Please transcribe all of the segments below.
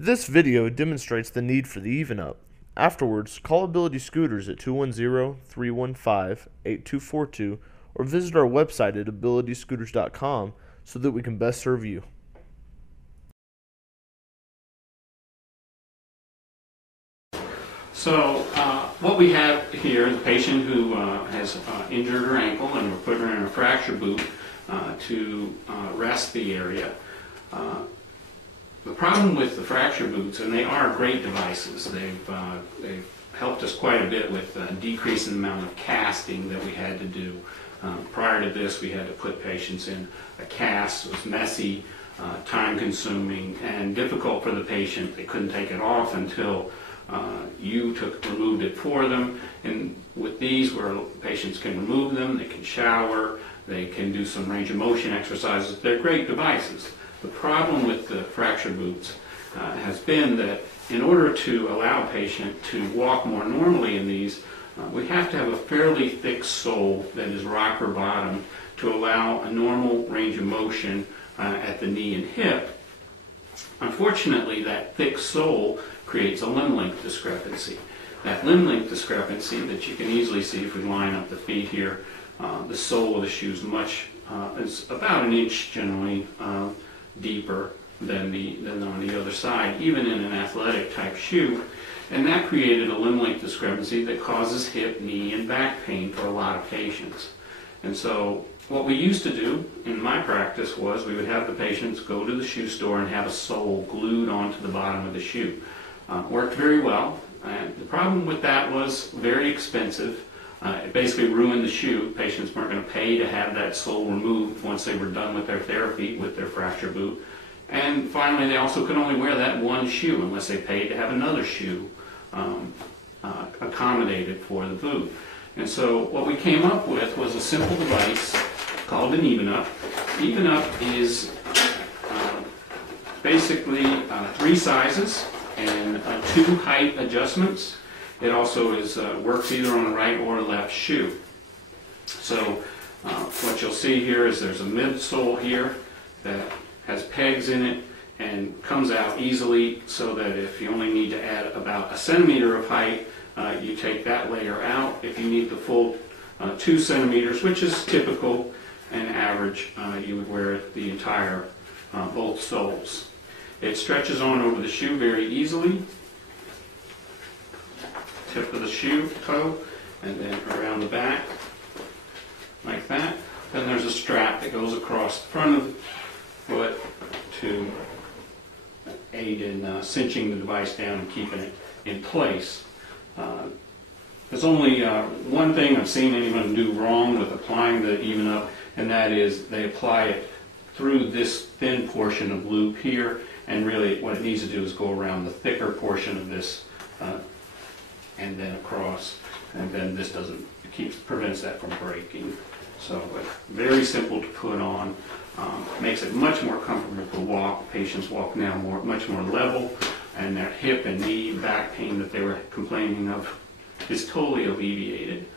This video demonstrates the need for the Evenup. Afterwards, call Ability Scooters at 210-315-8242 or visit our website at abilityscooters.com so that we can best serve you. So what we have here is a patient who has injured her ankle, and we're putting her in a fracture boot to rest the area. The problem with the fracture boots, and they are great devices, they've helped us quite a bit with decreasing the amount of casting that we had to do. Prior to this, we had to put patients in a cast. It was messy, time-consuming, and difficult for the patient. They couldn't take it off until you removed it for them. And with these, where patients can remove them, they can shower, they can do some range of motion exercises. They're great devices. The problem with the fracture boots has been that in order to allow a patient to walk more normally in these, we have to have a fairly thick sole that is rocker bottom to allow a normal range of motion at the knee and hip. Unfortunately, that thick sole creates a limb length discrepancy. That limb length discrepancy that you can easily see if we line up the feet here, the sole of the shoe is about an inch generally deeper than on the other side, even in an athletic type shoe. And that created a limb length discrepancy that causes hip, knee, and back pain for a lot of patients. And so what we used to do in my practice was we would have the patients go to the shoe store and have a sole glued onto the bottom of the shoe. Worked very well. And the problem with that was very expensive. It basically ruined the shoe. Patients weren't going to pay to have that sole removed once they were done with their therapy with their fracture boot. And finally, they also could only wear that one shoe unless they paid to have another shoe accommodated for the boot. And so what we came up with was a simple device called an Evenup. Evenup is basically 3 sizes and 2 height adjustments. It also works either on a right or a left shoe. So what you'll see here is there's a midsole here that has pegs in it and comes out easily, so that if you only need to add about 1 centimeter of height, you take that layer out. If you need the full 2 centimeters, which is typical and average, you would wear the entire both soles. It stretches on over the shoe very easily. Tip of the shoe, toe, and then around the back, like that. Then there's a strap that goes across the front of the foot to aid in cinching the device down and keeping it in place. There's only one thing I've seen anyone do wrong with applying the Evenup, and that is they apply it through this thin portion of loop here, and really what it needs to do is go around the thicker portion of this and then across, and then this prevents that from breaking. So very simple to put on, makes it much more comfortable to walk. Patients walk now much more level, and that hip and knee back pain that they were complaining of is totally alleviated.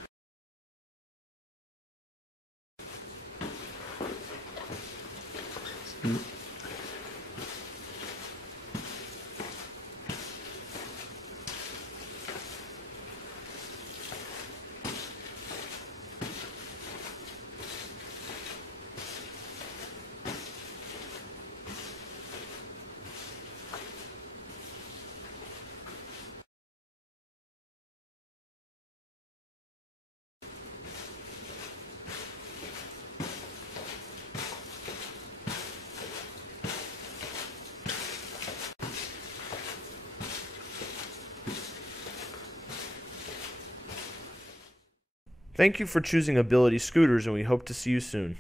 Thank you for choosing Ability Scooters, and we hope to see you soon.